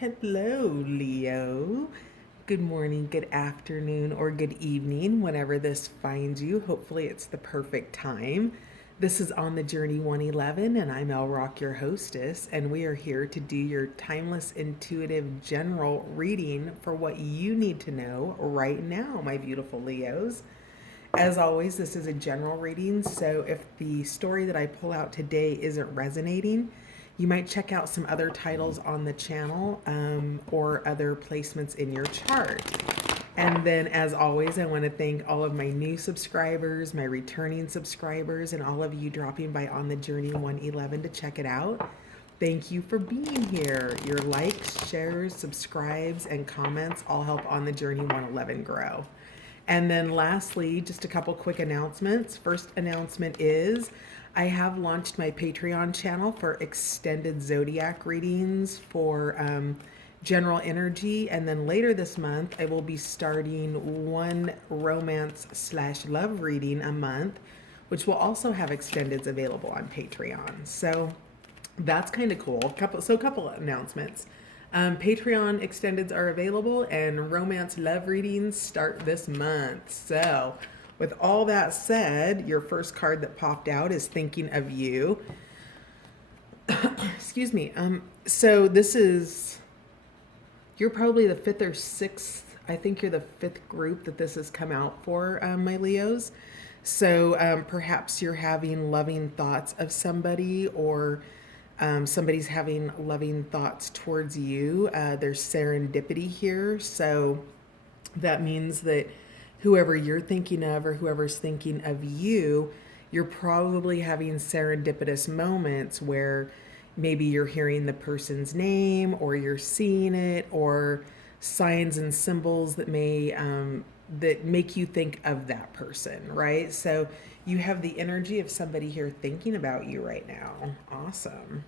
Hello, Leo. Good morning, good afternoon, or good evening, whenever this finds you. Hopefully, it's the perfect time. This is On the Journey 111, and I'm El Rock, your hostess, and we are here to do your timeless, intuitive, general reading for what you need to know right now, my beautiful Leos. As always, this is a general reading, so if the story that I pull out today isn't resonating, you might check out some other titles on the channel or other placements in your chart. And then, as always, I want to thank all of my new subscribers, my returning subscribers, and all of you dropping by On the Journey 111 to check it out. Thank you for being here. Your likes, shares, subscribes, and comments all help On the Journey 111 grow. And then lastly, just a couple quick announcements. First announcement is I have launched my Patreon channel for extended zodiac readings for general energy. And then later this month, I will be starting one romance/love reading a month, which will also have extendeds available on Patreon. So that's kind of cool. Couple announcements. Patreon extendeds are available, and romance love readings start this month. So, with all that said, your first card that popped out is Thinking of You. Excuse me. So this is, you're probably the fifth or sixth. I think you're the fifth group that this has come out for, my Leos. So perhaps you're having loving thoughts of somebody, or somebody's having loving thoughts towards you. There's serendipity here. So that means that whoever you're thinking of or whoever's thinking of you, you're probably having serendipitous moments where maybe you're hearing the person's name, or you're seeing it, or signs and symbols that may that make you think of that person, right? So you have the energy of somebody here thinking about you right now. Awesome.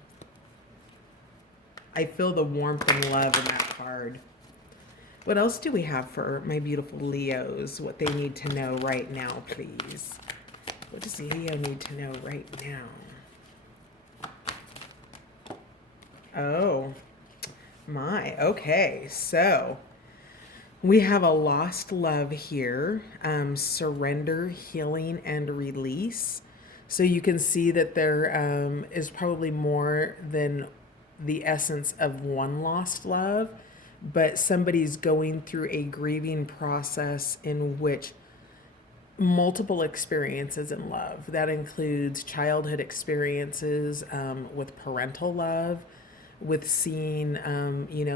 I feel the warmth and love in that card. What else do we have for my beautiful Leos? What they need to know right now, please. What does Leo need to know right now? Oh, my. Okay, so we have a lost love here, surrender, healing, and release. So you can see that there is probably more than the essence of one lost love, but somebody's going through a grieving process in which multiple experiences in love. That includes childhood experiences with parental love, with seeing,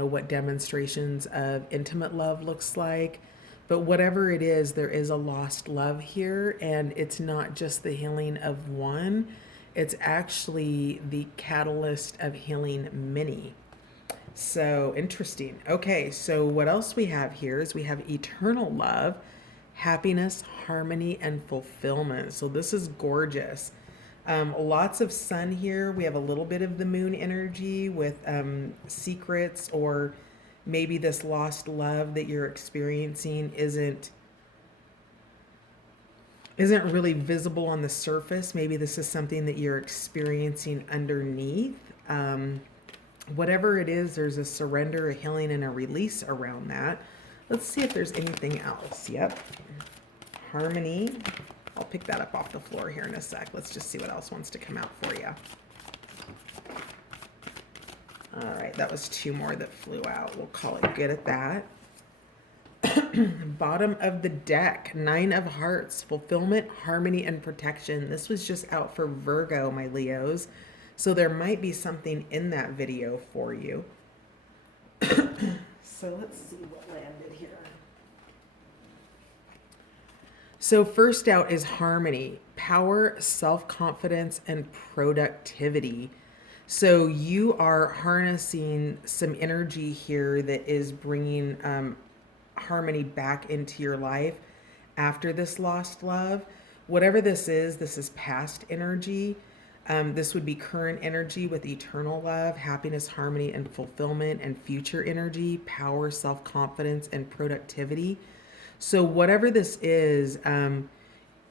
what demonstrations of intimate love looks like. But whatever it is, there is a lost love here, and it's not just the healing of one, it's actually the catalyst of healing many. So interesting. Okay, so what else we have here is we have eternal love, happiness, harmony, and fulfillment. So this is gorgeous. Lots of sun here. We have a little bit of the moon energy with secrets, or maybe this lost love that you're experiencing isn't really visible on the surface. Maybe this is something that you're experiencing underneath. Whatever it is, there's a surrender, a healing, and a release around that. Let's see if there's anything else. Yep. Harmony. I'll pick that up off the floor here in a sec. Let's just see what else wants to come out for you. All right, that was two more that flew out. We'll call it good at that. Bottom of the deck, 9 of Hearts, fulfillment, harmony, and protection. This was just out for Virgo, my Leos. So there might be something in that video for you. So let's see what landed here. So first out is harmony, power, self-confidence, and productivity. So you are harnessing some energy here that is bringing harmony back into your life after this lost love. Whatever this is past energy. This would be current energy with eternal love, happiness, harmony, and fulfillment, and future energy, power, self-confidence, and productivity. So whatever this is,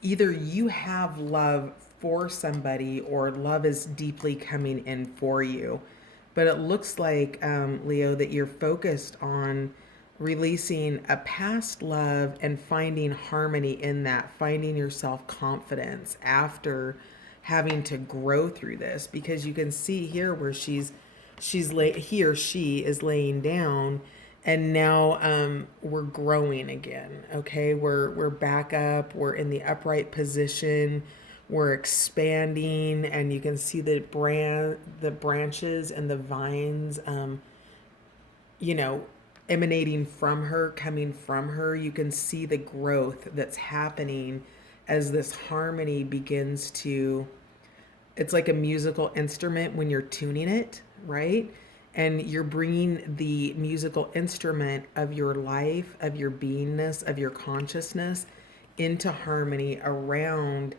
either you have love for somebody, or love is deeply coming in for you. But it looks like, Leo, that you're focused on releasing a past love and finding harmony in that, finding your self confidence after having to grow through this. Because you can see here where he or she is laying down, and now we're growing again. Okay, we're back up. We're in the upright position. We're expanding, and you can see the branches and the vines, you know, emanating from her, coming from her. You can see the growth that's happening as this harmony begins to, it's like a musical instrument when you're tuning it, right? And you're bringing the musical instrument of your life, of your beingness, of your consciousness into harmony around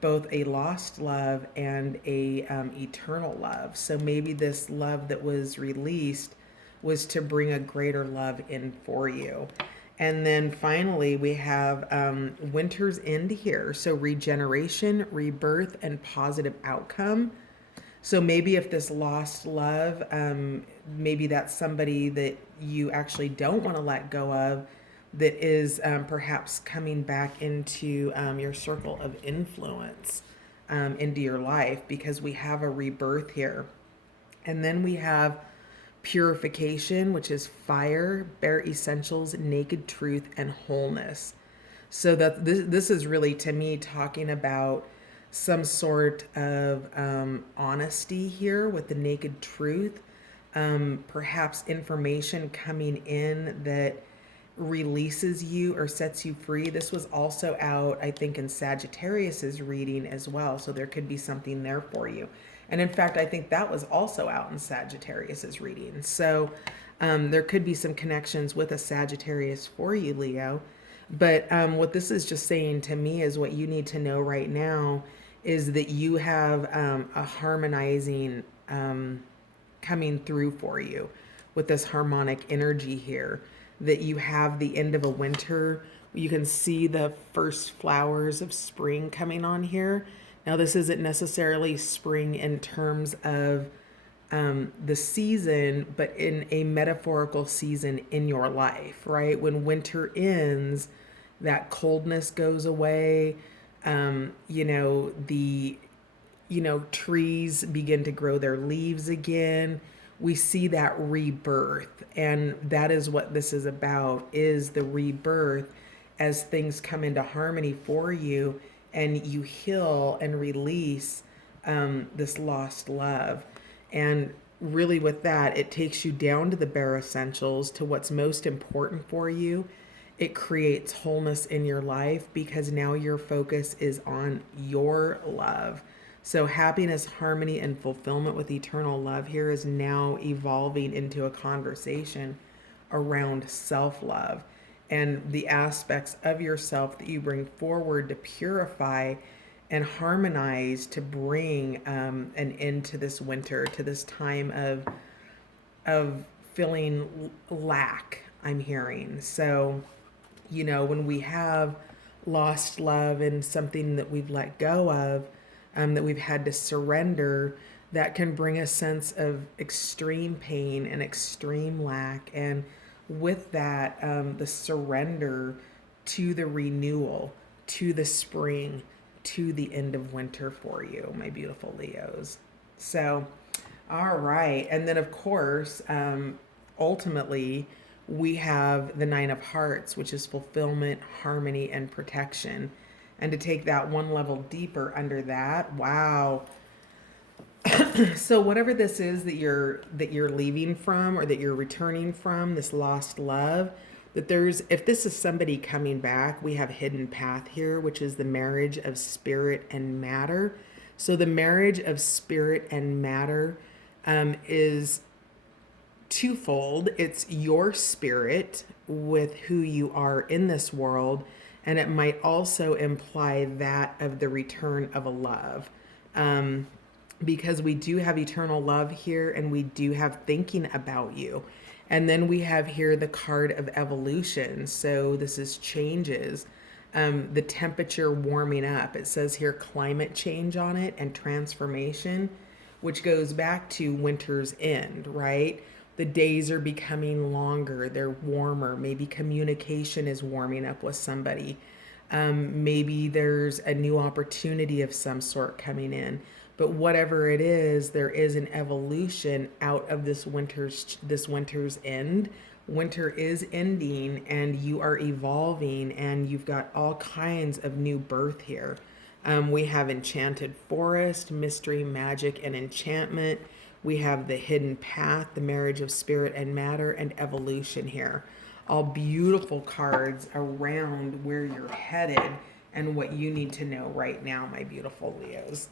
both a lost love and a eternal love. So maybe this love that was released was to bring a greater love in for you. And then finally, we have winter's end here. So regeneration, rebirth, and positive outcome. So maybe if this lost love, maybe that's somebody that you actually don't want to let go of, that is perhaps coming back into your circle of influence, into your life, because we have a rebirth here. And then we have purification, which is fire, bare essentials, naked truth, and wholeness. So that this is really, to me, talking about some sort of honesty here with the naked truth, perhaps information coming in that releases you or sets you free. This was also out, I think, in Sagittarius's reading as well. So there could be something there for you. And in fact, I think that was also out in Sagittarius's reading. So there could be some connections with a Sagittarius for you, Leo. But what this is just saying to me is what you need to know right now is that you have a harmonizing coming through for you with this harmonic energy here, that you have the end of a winter. You can see the first flowers of spring coming on here. Now, this isn't necessarily spring in terms of the season, but in a metaphorical season in your life, right? When winter ends, that coldness goes away. Trees begin to grow their leaves again. We see that rebirth, and that is what this is about, is the rebirth as things come into harmony for you and you heal and release this lost love. And really with that, it takes you down to the bare essentials, to what's most important for you. It creates wholeness in your life because now your focus is on your love. So happiness, harmony, and fulfillment with eternal love here is now evolving into a conversation around self-love and the aspects of yourself that you bring forward to purify and harmonize, to bring an end to this winter, to this time of feeling lack, I'm hearing. So, when we have lost love and something that we've let go of, that we've had to surrender, that can bring a sense of extreme pain and extreme lack. And with that, the surrender to the renewal, to the spring, to the end of winter for you, my beautiful Leos. So, all right. And then, of course, ultimately, we have the Nine of Hearts, which is fulfillment, harmony, and protection. And to take that one level deeper under that, wow. So whatever this is that you're leaving from, or that you're returning from, this lost love, that if this is somebody coming back, we have hidden path here, which is the marriage of spirit and matter. So the marriage of spirit and matter is twofold. It's your spirit with who you are in this world, and it might also imply that of the return of a love, because we do have eternal love here, and we do have thinking about you. And then we have here the card of evolution. So this is changes, the temperature warming up. It says here climate change on it and transformation. which goes back to winter's end, right? The days are becoming longer, they're warmer. Maybe communication is warming up with somebody. Maybe there's a new opportunity of some sort coming in. But whatever it is, there is an evolution out of this winter's end. Winter is ending and you are evolving and you've got all kinds of new birth here. We have enchanted forest, mystery, magic, and enchantment. We have the hidden path, the marriage of spirit and matter, and evolution here. All beautiful cards around where you're headed and what you need to know right now, my beautiful Leos.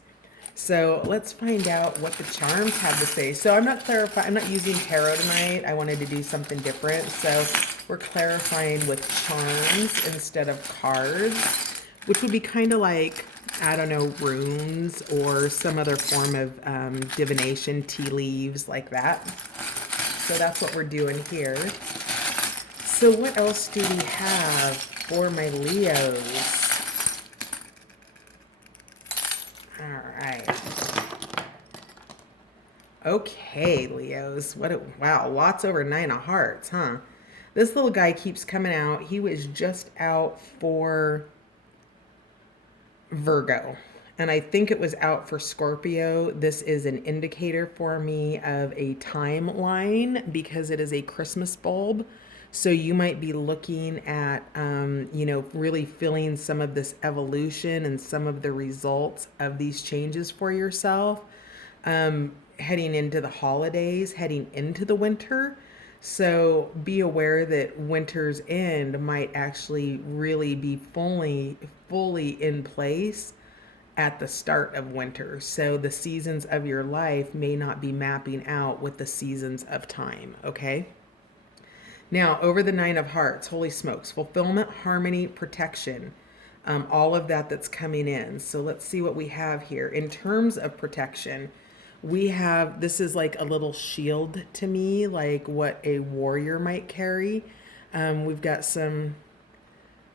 So let's find out what the charms have to say. So I'm not using tarot tonight. I wanted to do something different. So we're clarifying with charms instead of cards, which would be kind of like, I don't know, runes or some other form of divination, tea leaves, like that. So that's what we're doing here. So what else do we have for my Leos? All right. Okay, Leos. Wow, lots over 9 of hearts, huh? This little guy keeps coming out. He was just out for Virgo, and I think it was out for Scorpio. This is an indicator for me of a timeline because it is a Christmas bulb. So you might be looking at, really feeling some of this evolution and some of the results of these changes for yourself, heading into the holidays, heading into the winter. So be aware that winter's end might actually really be fully in place at the start of winter. So the seasons of your life may not be mapping out with the seasons of time, okay? Now, over the 9 of hearts, holy smokes, fulfillment, harmony, protection, all of that's coming in. So let's see what we have here. In terms of protection, we have, this is like a little shield to me, like what a warrior might carry. We've got some,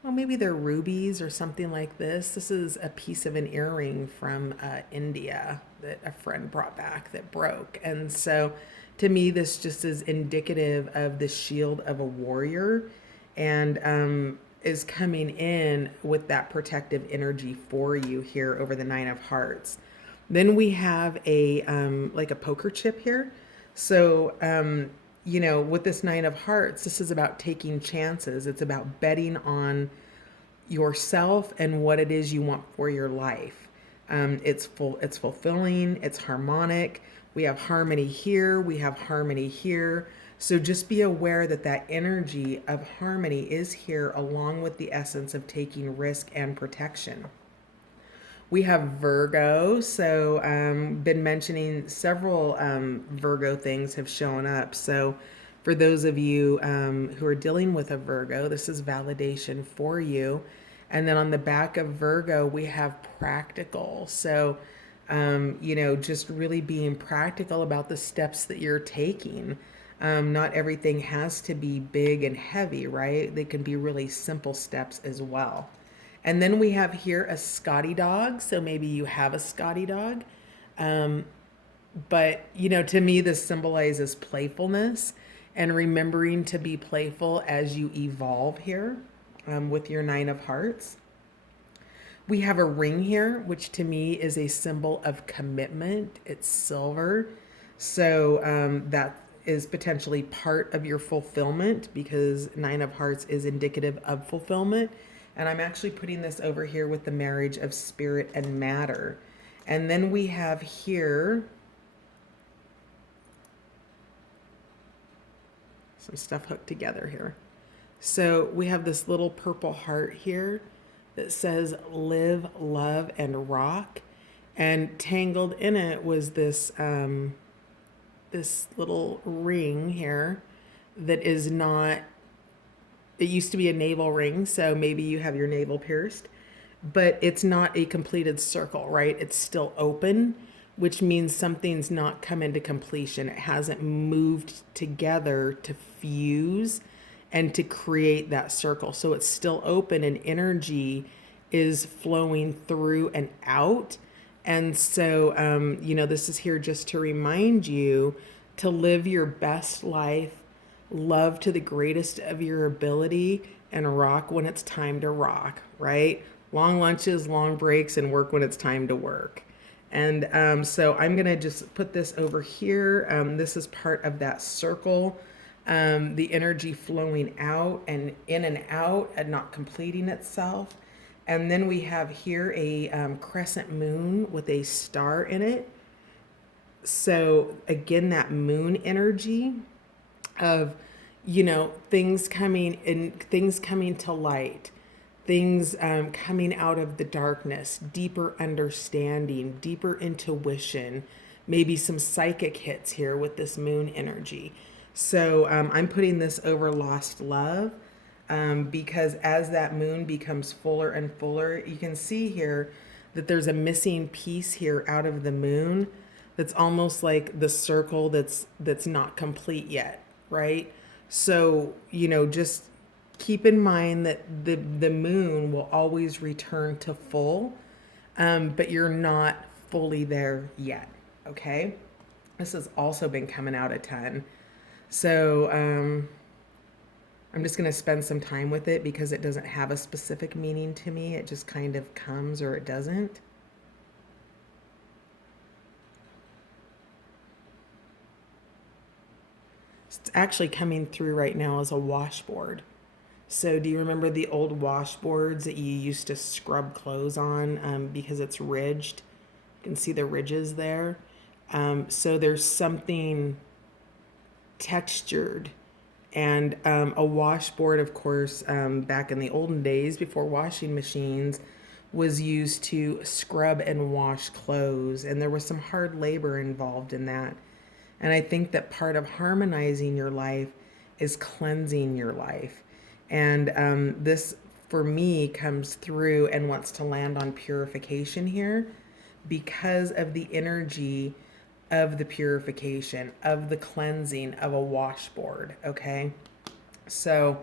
well, maybe they're rubies or something like this. This is a piece of an earring from India that a friend brought back that broke. And so to me, this just is indicative of the shield of a warrior and is coming in with that protective energy for you here over the 9 of hearts. Then we have a like a poker chip here. So, with this 9 of hearts, this is about taking chances. It's about betting on yourself and what it is you want for your life. It's fulfilling, it's harmonic. We have harmony here, we have harmony here. So just be aware that energy of harmony is here along with the essence of taking risk and protection. We have Virgo, so been mentioning several Virgo things have shown up. So for those of you who are dealing with a Virgo, this is validation for you. And then on the back of Virgo, we have practical. So, just really being practical about the steps that you're taking. Not everything has to be big and heavy, right? They can be really simple steps as well. And then we have here a Scotty dog. So maybe you have a Scotty dog. But, to me, this symbolizes playfulness and remembering to be playful as you evolve here with your 9 of hearts. We have a ring here, which to me is a symbol of commitment. It's silver. So that is potentially part of your fulfillment because 9 of hearts is indicative of fulfillment. And I'm actually putting this over here with the marriage of spirit and matter. And then we have here some stuff hooked together here. So we have this little purple heart here that says live, love, and rock. And tangled in it was this this little ring here that is not, it used to be a navel ring, so maybe you have your navel pierced, but it's not a completed circle, right? It's still open, which means something's not come into completion. It hasn't moved together to fuse and to create that circle. So it's still open and energy is flowing through and out. And so, this is here just to remind you to live your best life, love to the greatest of your ability, and rock when it's time to rock, right? Long lunches, long breaks, and work when it's time to work. And so I'm going to just put this over here. This is part of that circle, the energy flowing out and in and out and not completing itself. And then we have here a crescent moon with a star in it. So again, that moon energy of, things coming in, things coming to light, things coming out of the darkness, deeper understanding, deeper intuition, maybe some psychic hits here with this moon energy. So I'm putting this over lost love, because as that moon becomes fuller and fuller, you can see here that there's a missing piece here out of the moon that's almost like the circle that's not complete yet, right? So, just keep in mind that the moon will always return to full, but you're not fully there yet, okay? This has also been coming out a ton. So I'm just going to spend some time with it because it doesn't have a specific meaning to me. It just kind of comes or it doesn't. It's actually coming through right now as a washboard. So do you remember the old washboards that you used to scrub clothes on, because it's ridged? You can see the ridges there. So there's something textured. And a washboard, of course, back in the olden days before washing machines, was used to scrub and wash clothes. And there was some hard labor involved in that. And I think that part of harmonizing your life is cleansing your life. And this, for me, comes through and wants to land on purification here because of the energy of the purification, of the cleansing of a washboard, okay? So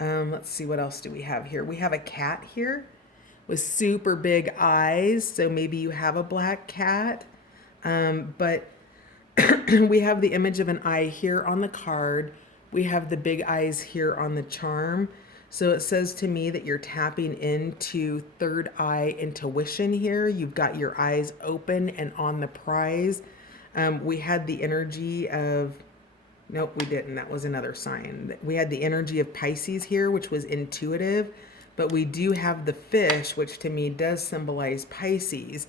let's see, what else do we have here? We have a cat here with super big eyes, so maybe you have a black cat, but we have the image of an eye here on the card. We have the big eyes here on the charm. So it says to me that you're tapping into third eye intuition here. You've got your eyes open and on the prize. We had the energy of, nope, we didn't. That was another sign. We had the energy of Pisces here, which was intuitive. But we do have the fish, which to me does symbolize Pisces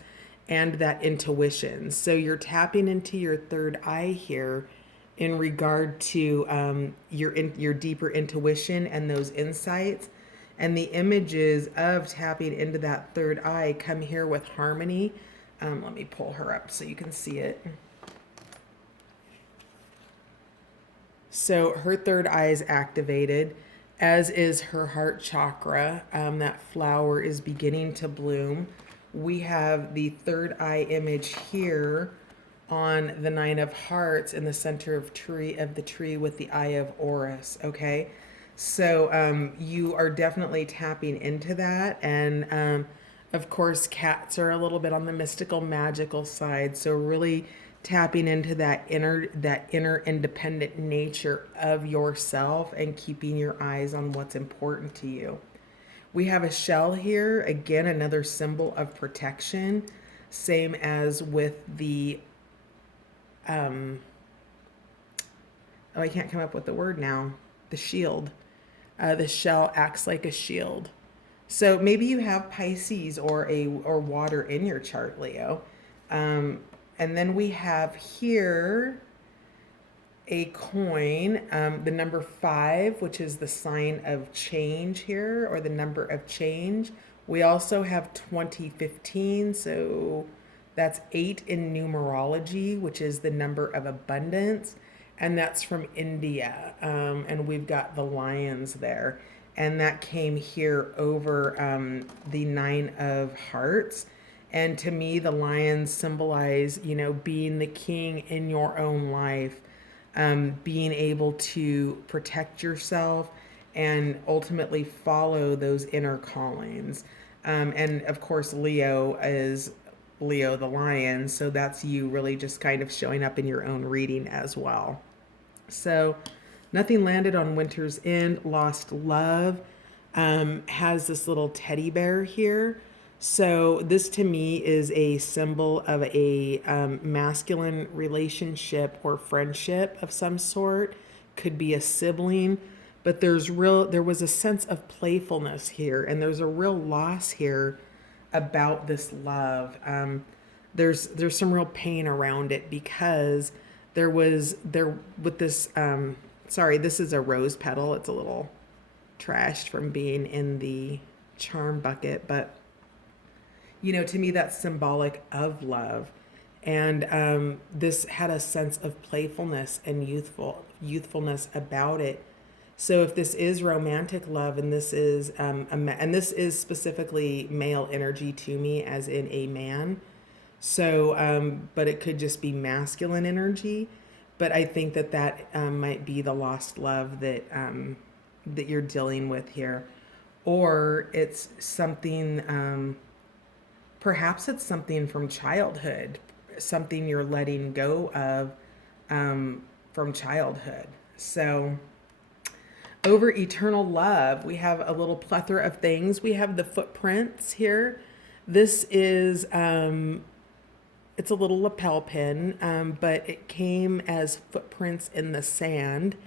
and that intuition. So you're tapping into your third eye here in regard to your deeper intuition and those insights. And the images of tapping into that third eye come here with harmony. Let me pull her up so you can see it. So her third eye is activated, as is her heart chakra. That flower is beginning to bloom. We have the third eye image here on the 9 of hearts in the center of the tree with the eye of Horus, okay? So you are definitely tapping into that. And of course, cats are a little bit on the mystical, magical side. So really tapping into that inner independent nature of yourself and keeping your eyes on what's important to you. We have a shell here, again, another symbol of protection, same as with the, I can't come up with the word now, the shield. The shell acts like a shield. So maybe you have Pisces or water in your chart, Leo. And then we have here a coin, the number 5, which is the sign of change here, or the number of change. We also have 2015, so that's 8 in numerology, which is the number of abundance, and that's from India. And we've got the lions there, and that came here over the 9 of hearts. And to me, the lions symbolize, being the king in your own life, being able to protect yourself and ultimately follow those inner callings. And of course, Leo is Leo the lion. So that's you really just kind of showing up in your own reading as well. So nothing landed on Winter's End. Lost Love has this little teddy bear here. So this to me is a symbol of a masculine relationship or friendship of some sort. Could be a sibling, but there was a sense of playfulness here, and there's a real loss here about this love. There's some real pain around it because there with this. Sorry, this is a rose petal. It's a little trashed from being in the charm bucket, but to me that's symbolic of love. And this had a sense of playfulness and youthfulness about it. So if this is romantic love, and this is and this is specifically male energy to me, as in a man. So, but it could just be masculine energy. But I think that might be the lost love that you're dealing with here, or it's something. Perhaps it's something from childhood, something you're letting go of from childhood. So over eternal love, we have a little plethora of things. We have the footprints here. This is it's a little lapel pin, but it came as footprints in the sand.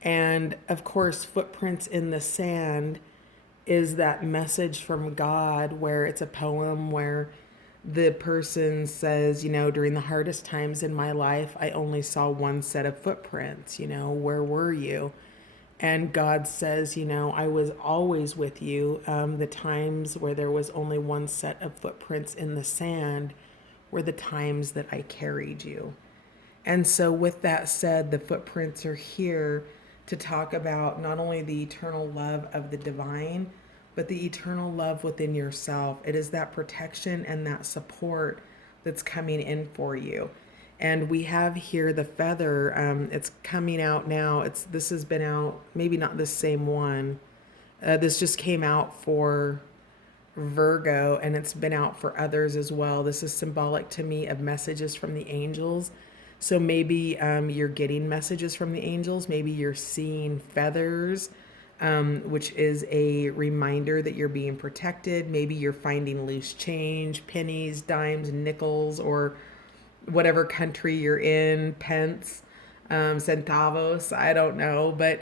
And of course, footprints in the sand is that message from God, where it's a poem where the person says, during the hardest times in my life, I only saw one set of footprints, where were you? And God says, I was always with you. The times where there was only one set of footprints in the sand were the times that I carried you. And so, with that said, the footprints are here to talk about not only the eternal love of the divine, but the eternal love within yourself. It is that protection and that support that's coming in for you. And we have here the feather. It's coming out now. This has been out, maybe not the same one. This just came out for Virgo, and it's been out for others as well. This is symbolic to me of messages from the angels. So maybe you're getting messages from the angels. Maybe you're seeing feathers, which is a reminder that you're being protected. Maybe you're finding loose change, pennies, dimes, nickels, or whatever country you're in, pence, centavos, I don't know. But,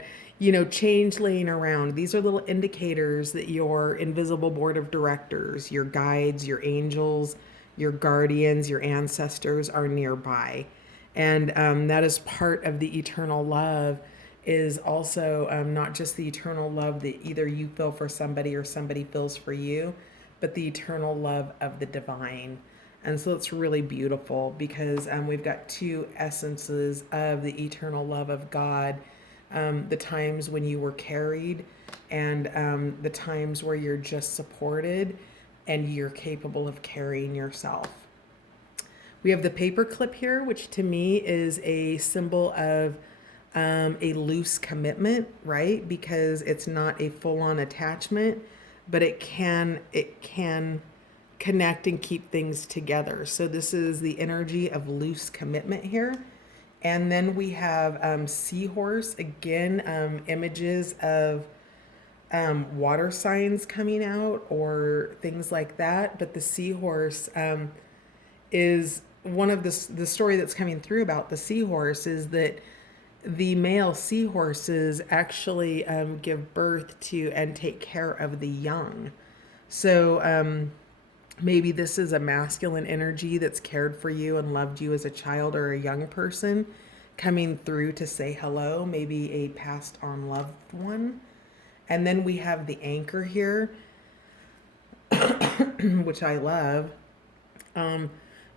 change laying around. These are little indicators that your invisible board of directors, your guides, your angels, your guardians, your ancestors are nearby. And that is part of the eternal love, is also not just the eternal love that either you feel for somebody or somebody feels for you, but the eternal love of the divine. And so it's really beautiful because we've got two essences of the eternal love of God, the times when you were carried, and the times where you're just supported and you're capable of carrying yourself. We have the paper clip here, which to me is a symbol of a loose commitment, right? Because it's not a full-on attachment, but it can connect and keep things together. So this is the energy of loose commitment here. And then we have seahorse, again, images of water signs coming out or things like that. But the seahorse is one of the story that's coming through about the seahorse is that the male seahorses actually give birth to and take care of the young. So maybe this is a masculine energy that's cared for you and loved you as a child or a young person coming through to say hello, maybe a passed on loved one. And then we have the anchor here, which I love.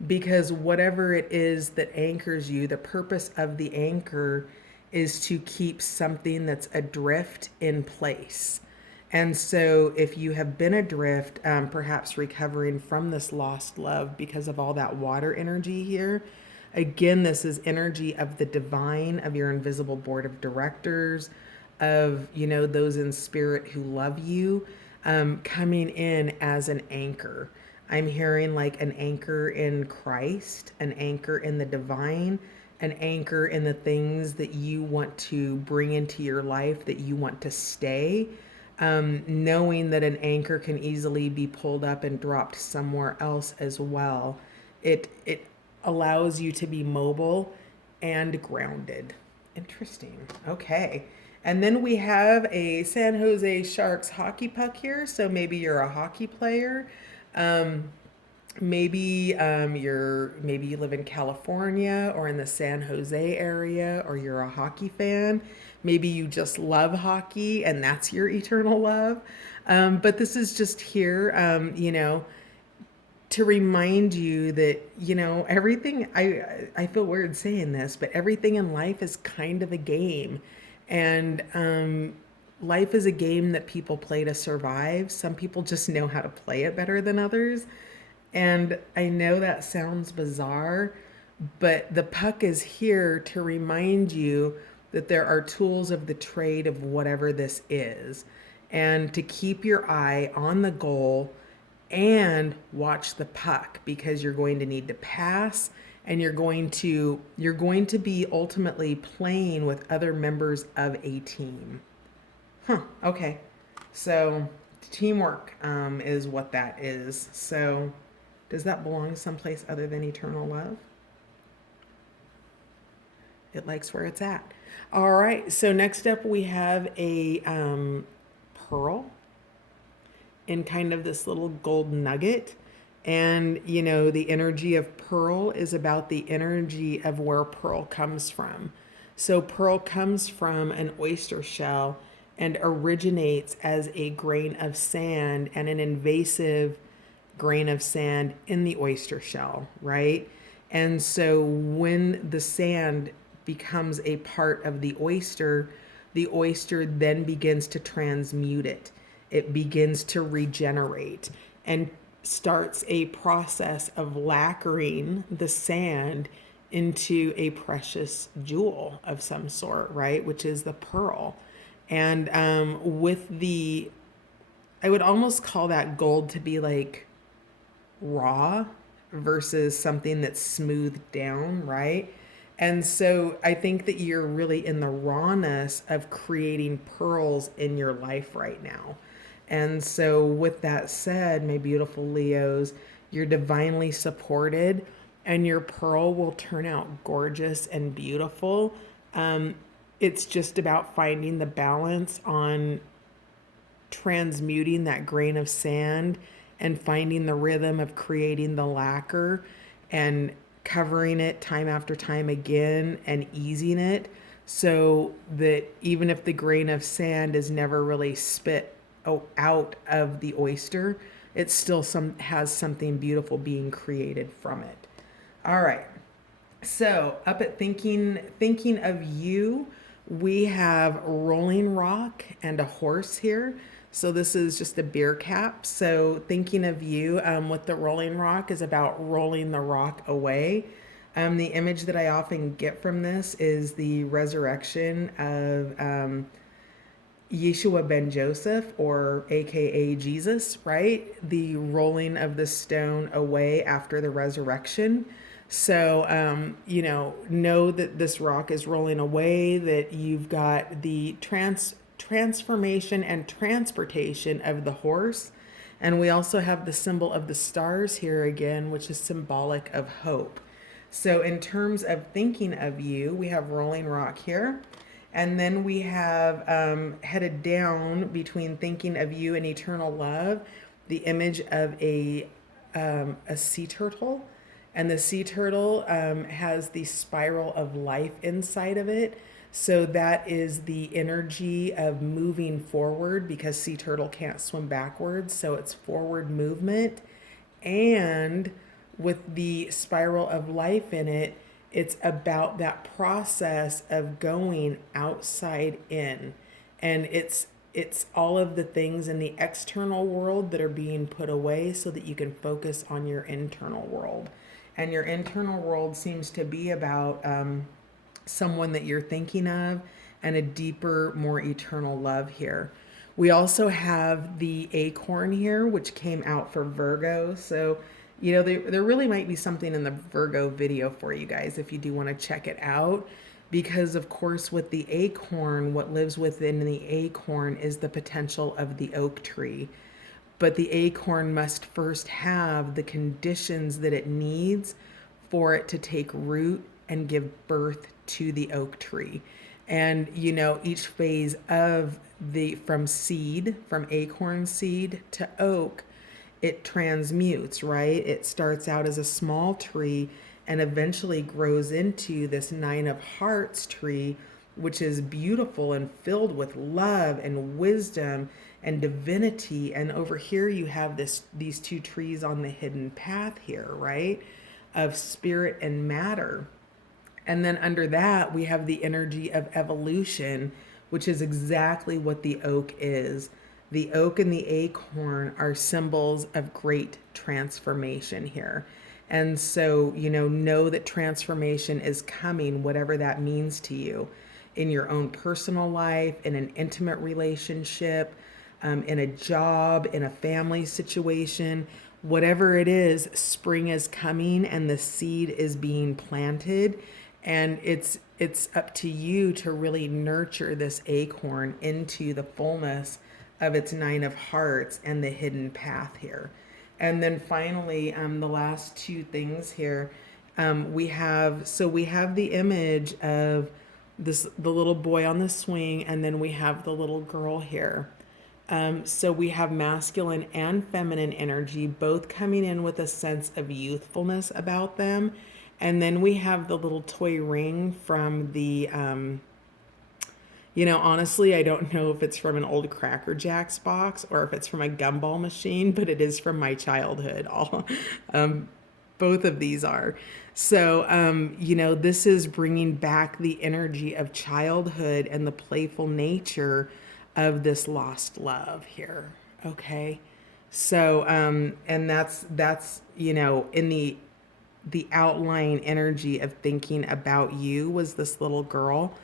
Because whatever it is that anchors you, the purpose of the anchor is to keep something that's adrift in place. And so if you have been adrift, perhaps recovering from this lost love because of all that water energy here, again, this is energy of the divine, of your invisible board of directors, of, those in spirit who love you, coming in as an anchor. I'm hearing like an anchor in Christ, an anchor in the divine, an anchor in the things that you want to bring into your life, that you want to stay. Knowing that an anchor can easily be pulled up and dropped somewhere else as well. It allows you to be mobile and grounded. Interesting. Okay. And then we have a San Jose Sharks hockey puck here. So maybe you're a hockey player. Um, maybe you live in California or in the San Jose area, or you're a hockey fan. Maybe you just love hockey and that's your eternal love. But this is just here, to remind you that everything. I feel weird saying this, but everything in life is kind of a game, and life is a game that people play to survive. Some people just know how to play it better than others, and I know that sounds bizarre, but the puck is here to remind you that there are tools of the trade of whatever this is, and to keep your eye on the goal and watch the puck, because you're going to need to pass, and you're going to be ultimately playing with other members of a team. Okay. So teamwork is what that is. So does that belong someplace other than eternal love? It likes where it's at. All right. So next up we have a pearl in kind of this little gold nugget. And, the energy of pearl is about the energy of where pearl comes from. So, pearl comes from an oyster shell and originates as a grain of sand, and an invasive grain of sand in the oyster shell, right? And so, when the sand becomes a part of the oyster then begins to transmute it. It begins to regenerate and starts a process of lacquering the sand into a precious jewel of some sort, right? Which is the pearl. And I would almost call that gold to be like raw versus something that's smoothed down, right? And so I think that you're really in the rawness of creating pearls in your life right now. And so, with that said, my beautiful Leos, you're divinely supported, and your pearl will turn out gorgeous and beautiful. It's just about finding the balance on transmuting that grain of sand and finding the rhythm of creating the lacquer and covering it time after time again and easing it, so that even if the grain of sand is never really spit out of the oyster, it still has something beautiful being created from it. All right. So up at thinking of you, we have Rolling Rock and a horse here. So this is just a beer cap. So thinking of you, with the Rolling Rock is about rolling the rock away. The image that I often get from this is the resurrection of Yeshua ben Joseph, or AKA Jesus, right? The rolling of the stone away after the resurrection. So, know that this rock is rolling away, that you've got the transformation and transportation of the horse. And we also have the symbol of the stars here again, which is symbolic of hope. So, in terms of thinking of you, we have Rolling Rock here. And then we have headed down between thinking of you and eternal love, the image of a sea turtle. And the sea turtle has the spiral of life inside of it. So that is the energy of moving forward, because sea turtle can't swim backwards. So it's forward movement. And with the spiral of life in it, it's about that process of going outside in. And it's all of the things in the external world that are being put away so that you can focus on your internal world. And your internal world seems to be about someone that you're thinking of, and a deeper, more eternal love here. We also have the acorn here, which came out for Virgo. So, there really might be something in the Virgo video for you guys if you do want to check it out. Because, of course, with the acorn, what lives within the acorn is the potential of the oak tree. But the acorn must first have the conditions that it needs for it to take root and give birth to the oak tree. And each phase of from acorn seed to oak, it transmutes, right? It starts out as a small tree and eventually grows into this 9 of Hearts tree, which is beautiful and filled with love and wisdom and divinity. And over here you have these 2 trees on the hidden path here, right? Of spirit and matter. And then under that, we have the energy of evolution, which is exactly what the oak is. The oak and the acorn are symbols of great transformation here. And so, know that transformation is coming, whatever that means to you, in your own personal life, in an intimate relationship, in a job, in a family situation. Whatever it is, spring is coming and the seed is being planted, and it's up to you to really nurture this acorn into the fullness of its 9 of Hearts and the hidden path here. And then finally, the last 2 things here, we have the image of the little boy on the swing, and then we have the little girl here. So we have masculine and feminine energy both coming in with a sense of youthfulness about them. And then we have the little toy ring from the, honestly, I don't know if it's from an old Cracker Jacks box or if it's from a gumball machine, but it is from my childhood. Both of these are. So, this is bringing back the energy of childhood and the playful nature of this lost love here. Okay. So, and that's, in the outlying energy of thinking about you was this little girl.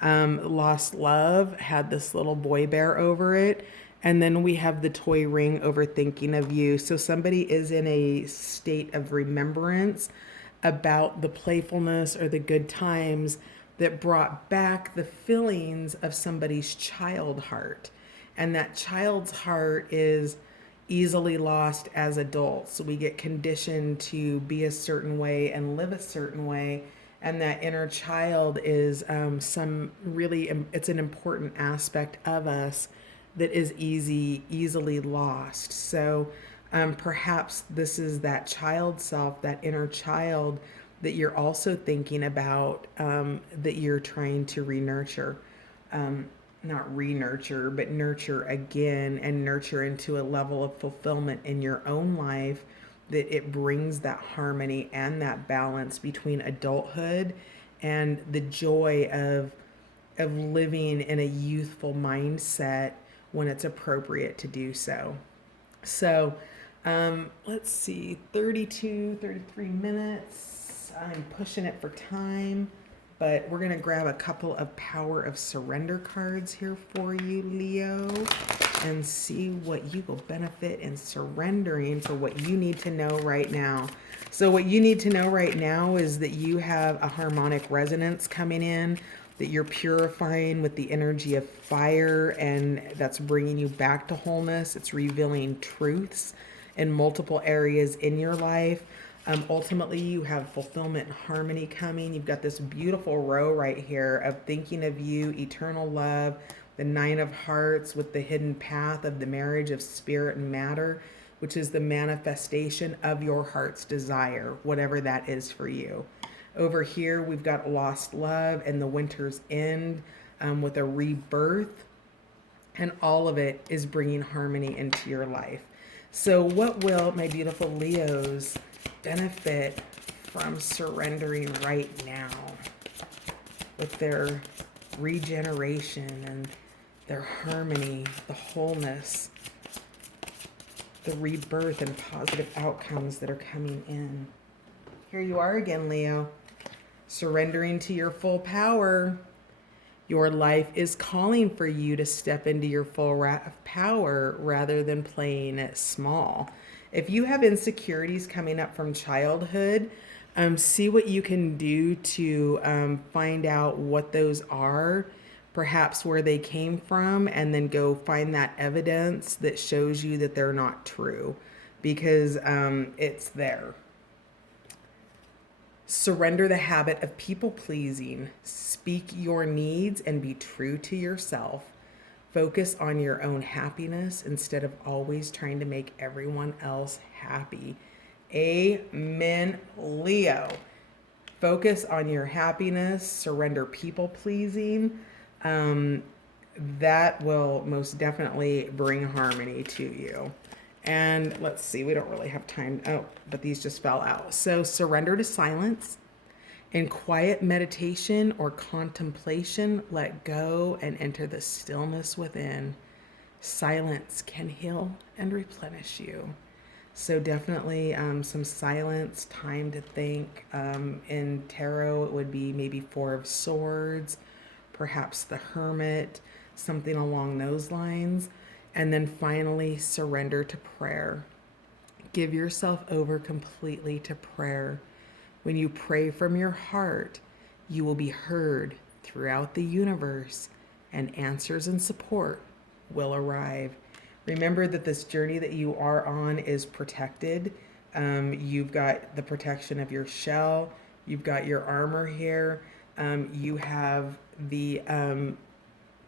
Lost love had this little boy bear over it. And then we have the toy ring over thinking of you. So somebody is in a state of remembrance about the playfulness or the good times that brought back the feelings of somebody's child heart. And that child's heart is easily lost as adults. So we get conditioned to be a certain way and live a certain way. And that inner child is it's an important aspect of us that is easily lost. So perhaps this is that child self, that inner child that you're also thinking about, that you're trying to re-nurture. Not re-nurture, but nurture again and nurture into a level of fulfillment in your own life, that it brings that harmony and that balance between adulthood and the joy of living in a youthful mindset when it's appropriate to do so. So let's see, 33 minutes. I'm pushing it for time, but we're going to grab a couple of Power of Surrender cards here for you, Leo, and see what you will benefit in surrendering for what you need to know right now. So what you need to know right now is that you have a harmonic resonance coming in, that you're purifying with the energy of fire, and that's bringing you back to wholeness. It's revealing truths in multiple areas in your life. Ultimately, you have fulfillment and harmony coming. You've got this beautiful row right here of thinking of you, eternal love, the 9 of Hearts with the hidden path of the marriage of spirit and matter, which is the manifestation of your heart's desire, whatever that is for you. Over here, we've got lost love and the winter's end, with a rebirth, and all of it is bringing harmony into your life. So what will my beautiful Leos benefit from surrendering right now with their regeneration and their harmony, the wholeness, the rebirth and positive outcomes that are coming in? Here you are again, Leo, surrendering to your full power. Your life is calling for you to step into your full power rather than playing it small. If you have insecurities coming up from childhood, see what you can do to find out what those are, perhaps where they came from, and then go find that evidence that shows you that they're not true because it's there. Surrender the habit of people pleasing. Speak your needs and be true to yourself. Focus on your own happiness instead of always trying to make everyone else happy. Amen, Leo. Focus on your happiness. Surrender people pleasing. That will most definitely bring harmony to you. And let's see, we don't really have time. Oh, but these just fell out. So surrender to silence. In quiet meditation or contemplation, let go and enter the stillness within. Silence can heal and replenish you. So definitely some silence, time to think. In tarot, it would be maybe Four of Swords, perhaps the Hermit, something along those lines. And then finally, surrender to prayer. Give yourself over completely to prayer. When you pray from your heart, you will be heard throughout the universe, and answers and support will arrive. Remember that this journey that you are on is protected. You've got the protection of your shell. You've got your armor here. You have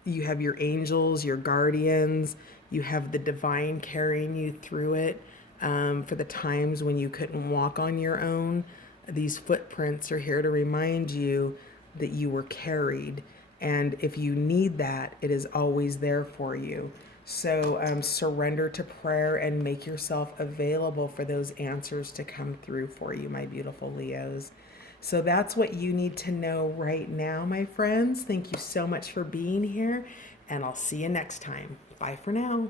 your angels, your guardians. You have the divine carrying you through it for the times when you couldn't walk on your own. These footprints are here to remind you that you were carried. And if you need that, it is always there for you. So surrender to prayer and make yourself available for those answers to come through for you, my beautiful Leos. So that's what you need to know right now, my friends. Thank you so much for being here, and I'll see you next time. Bye for now.